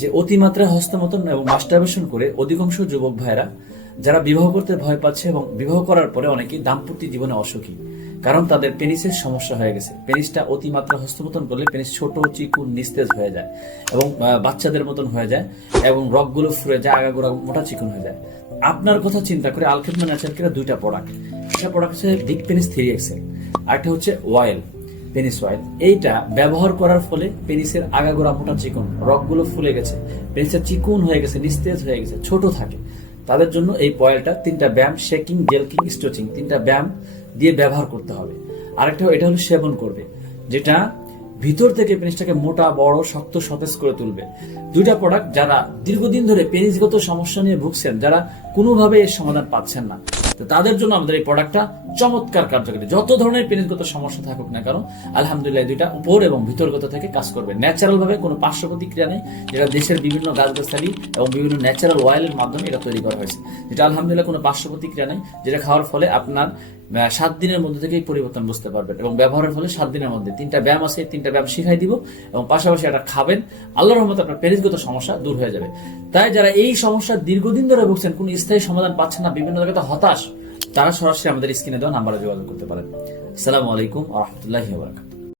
যে অতিমাত্রায় হস্তমৈথুন এবং মাস্টারবেশন করে অধিকাংশ যুবক ভাইরা যারা বিবাহ করতে ভয় পাচ্ছে এবং বিবাহ করার পরে অনেকেই দাম্পত্য জীবনে অসুখী, কারণ তাদের পেনিসের সমস্যা হয়ে গেছে। পেনিসটা অতিমাত্রা হস্তমৈথুন করলে পেনিস ছোট, চিকুন, নিস্তেজ হয়ে যায় এবং বাচ্চাদের মতন হয়ে যায় এবং রগগুলো ফুরে যায়, আগাগোড়া মোটা চিকুন হয়ে যায়। আপনার কথা চিন্তা করে আলখেদমা ন্যাচারাল কেয়ার দুইটা প্রোডাক্ট, একটা প্রোডাক্ট হচ্ছে ডিক পেনিস 3XL, আরেকটা হচ্ছে অয়েল, পেনিস অয়েল। এইটা ব্যবহার করার ফলে পেনিসের আগাগোড়া মোটা চিকুন, রগগুলো ফুলে গেছে, পেনিসের চিকুন হয়ে গেছে, নিস্তেজ হয়ে গেছে, ছোট থাকে, তাদের জন্য এই অয়েলটা 3টা ব্যায়াম, শেকিং, জেলকিং, স্ট্রেচিং, 3টা ব্যায়াম দিয়ে ব্যবহার করতে হবে। আরেকটা এটা হলো সেবন করবে, যেটা ভিতর থেকে পেনিসটাকে মোটা, বড়, শক্ত, সতেজ করে তুলবে। দুইটা প্রোডাক্ট যারা দীর্ঘদিন ধরে পেনিসগত সমস্যা নিয়ে ভুগছেন, যারা কোনোভাবে এর সমাধান পাচ্ছেন না, তো তাদের জন্য আমাদের এই প্রোডাক্টটা চমৎকার কার্যকরী। যত ধরনের পেনিসগত সমস্যা থাকুক না কেন, আলহামদুলিল্লাহ দুইটা উপর এবং ভিতরগত থেকে কাজ করবে ন্যাচারাল ভাবে, কোনো পার্শ্ব প্রতিক্রিয়া নেই, যেটা দেশের বিভিন্ন গাছগাছালি এবং বিভিন্ন ন্যাচারাল অয়েলের মাধ্যমে এটা তৈরি করা হয়েছে, যেটা আলহামদুলিল্লাহ কোনো পার্শ্ব প্রতিক্রিয়া নেই, যেটা খাওয়ার ফলে আপনার 7 দিনের মধ্যে থেকেই পরিবর্তন বুঝতে পারবেন। এবং ব্যবহারের ফলে 7 দিনের মধ্যে 3টা ব্যায়াম আছে, 3টা ব্যায়াম শিখাই দিব এবং পাশাপাশি এটা খাবেন, আল্লাহর রহমতে আপনার পেনিসগত সমস্যা দূর হয়ে যাবে। তাই যারা এই সমস্যা দীর্ঘদিন ধরে ভুগছেন, কোনো স্থায়ী সমাধান পাচ্ছেন না, বিভিন্ন জায়গাতে হতাশ, তারা সরাসরি আমাদের স্ক্রিনে দেওয়া নাম্বারে যোগাযোগ করতে পারেন। আসসালামু আলাইকুম ওয়া রাহমাতুল্লাহি ওয়া বারাকাতুহু।